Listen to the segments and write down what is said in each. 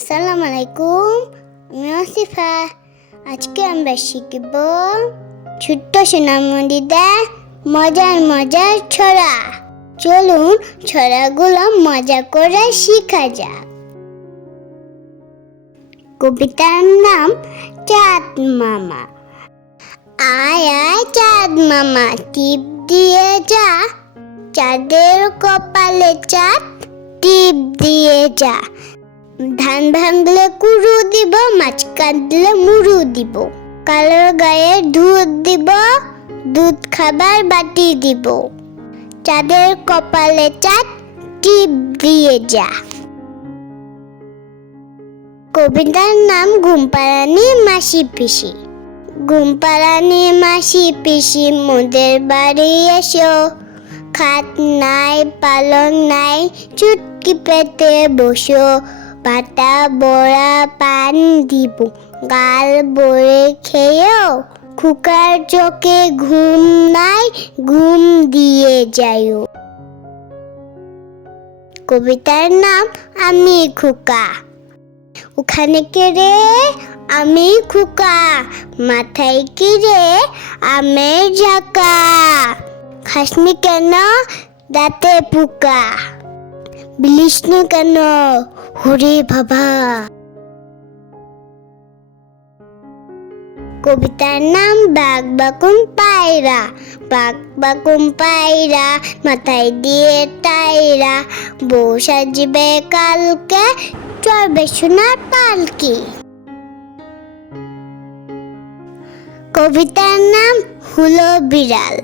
আসসালামু আলাইকুম, আমি আসিফা। আজকে আমরা শিখব ছোট্ট সোনামণিদের মজার মজার ছড়া। চলুন ছড়াগুলো মজা করে শেখা যাক। কবিতার নাম চাঁদ মামা। আয় আয় চাঁদ মামা, টিপ দিয়ে যা, চাঁদের কপালে চাঁদ টিপ দিয়ে যা। ধান ভাঙলে কুরু দিব, মাছ কাঁদলে মুরু দিব, কালোর গায়ে দুধ দিব, দুধ খাবার বাটি দিব, চাঁদের কপালে চাঁদ টিপ দিয়ে যা। কবিতার নাম ঘুমপাড়ানি মাসি পিসি। ঘুমপাড়ানি মাসি পিসি মোদের বাড়ি এসো, খাট নাই পালং নাই চুটকি পেতে বসো, পাতা বড়া পান দিব, গাল বড়ে খেয়েও, খুকার চোখে ঘুম নাই ঘুম দিয়ে যাইও। কবিতার নাম আমি খোকা। ওখানে কে রে? আমি খোকা, মাথায় কি রে? আমের ঝাঁকা, খাসনি কেন দাঁতে পোকা, বিলিস না কেন হুরে বাবা। কবিতার নাম বাঘ বাকুম পায়রা। বাঘ বাকুম পায়রা, মাথায় দিয়ে টায়রা, বউ সাজবে কালকে, চড়বে সোনার পালকি। কবিতার নাম হলো বিড়াল।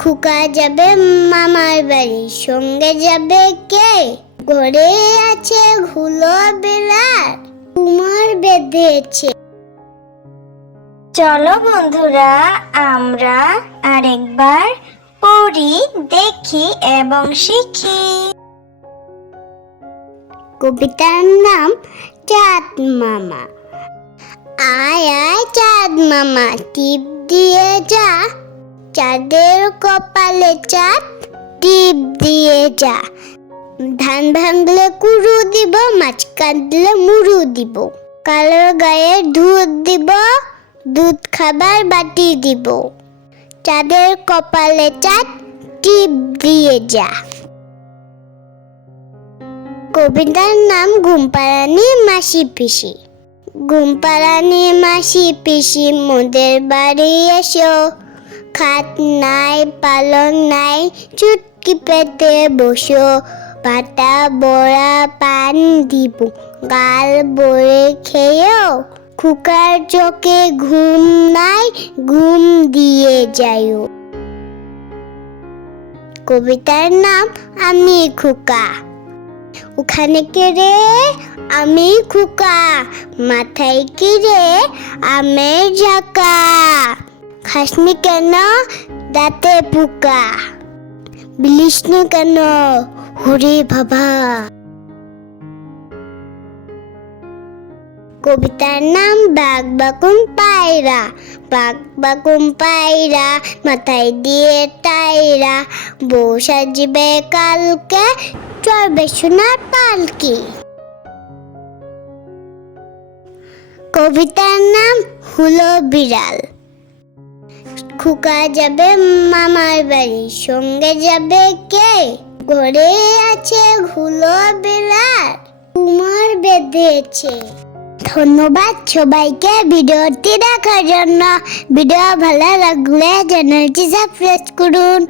খোকা যাবে মামার বাড়ি, সঙ্গে যাবে কে? ঘরে আছে হুলো বিড়াল, কুমার বেঁধেছে। চলো বন্ধুরা, আমরা আরেকবার পড়ি, দেখি এবং শিখি। কবিতার নাম চাঁদ মামা। আয় আয় চাঁদ মামা, টিপ দিয়ে যা, চাঁদের কপালে চাঁদ টিপ দিয়ে যা। ধান ভাঙলে কুরু দিব, মাছ কাঁদলে মুরু দিব, কালোর গায়ে দুধ দিব, দুধ খাবার বাটি দিব, চাঁদের কপালে চাঁদ টিপ দিয়ে যা। কবিতার নাম ঘুমপাড়ানি মাসি পিসি। ঘুমপাড়ানি মাসি পিসি মোদের বাড়ি এসো, খাট নাই পালং নাই চুটকি পেতে বসো, পাতা বড়া পান দিব, গাল বড়ে খেয়েও, খুকার চোখে ঘুম নাই ঘুম দিয়ে যাইও। কবিতার নাম আমি খোকা। ওখানে কে রে? আমি খোকা, মাথায় কি রে? আমের ঝাঁকা, খাসনি কেন দাঁতে পোকা, বিলিস না কেন হুরে বাবা। কবিতার নাম বাঘ বাকুম পায়রা। বাঘ বাকুম পায়রা, মাথায় দিয়ে টায়রা, বউ সাজবে কালকে, চড়বে সোনার পালকি। কবিতার নাম হলো বিড়াল। খোকা যাবে মামার বাড়ি, সঙ্গে যাবে কে? ঘরে আছে হুলো বিড়াল, কুমার বেঁধেছে। ধন্যবাদ সবাইকে ভিডিওটি দেখার জন্য। ভিডিও ভালো লাগলে চ্যানেলটি সাবস্ক্রাইব করুন।